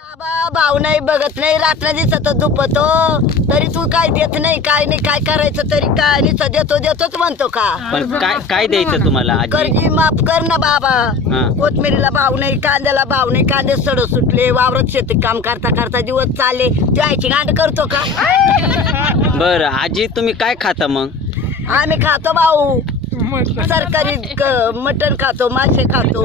बाबा भाऊ नाही बघत नाही रात्र दिसत दुपतो तरी तू काय देत नाही काय नाही काय करायचं तरी काय नाही देतो देतोच म्हणतो का पण काय काय द्यायचं तुम्हाला कर्जी माफ कर ना बाबा कोथमिरीला भाऊ नाही कांद्याला भाव नाही कांदे सड सुटले वावरत शेती काम करता करता दिवस चालले तू आईची गांड करतो का बर आजी तुम्ही काय खाता मग आम्ही खातो भाऊ सरकारी मटण खातो मासे खातो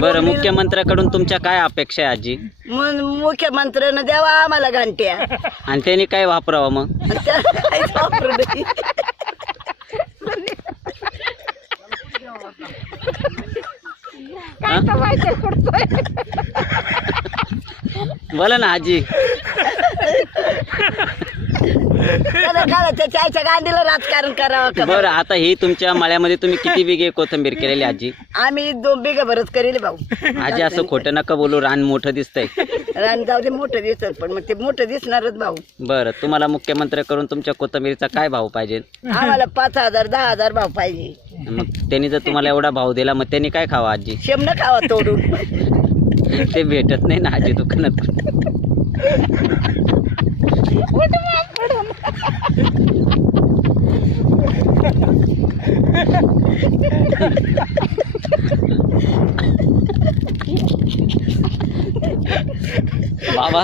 बरं मुख्यमंत्र्याकडून तुमच्या काय अपेक्षा आहे आजी मग मुख्यमंत्र्यानं द्यावा आम्हाला घंट्या आणि त्यांनी काय वापरावं मग वापरू बोला ना आजी करा त्याच्या गांधीला राजकारण करावं बरं आता ही तुमच्या मळ्यामध्ये तुम्ही किती बिघे कोथंबीर केलेली आजी आम्ही दोन बिघे भरत करेल भाऊ आजी असं खोटं नका बोलू रान मोठं दिसतंय रान जाऊ दे मोठं दिसत पण मग ते मोठं दिसणारच भाऊ बरं तुम्हाला मुख्यमंत्री करून तुमच्या कोथंबीरीचा काय भाव पाहिजे आम्हाला पाच हजार दहा हजार भाव पाहिजे मग त्यांनी जर तुम्हाला एवढा भाव दिला मग त्यांनी काय खावा आजी शेमनं खावा तोडून ते भेटत नाही ना आजी दुकानात बाबा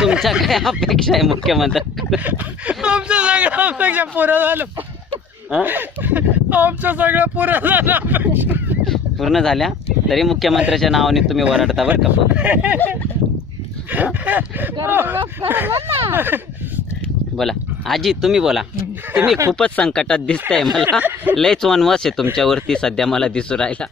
तुमच्या काय अपेक्षा आहे मुख्यमंत्री सगळ्या सगळं अपेक्षा पुरं झालं आमच्या सगळं पुरं झालं पूर्ण झाल्या तरी मुख्यमंत्र्याच्या नावाने तुम्ही वरडता बरं का बोला आजी तुम्ही बोला तुम्ही खूपच संकटात दिसताय मला लयच वनवास आहे तुमच्यावरती सध्या मला दिसू राहिला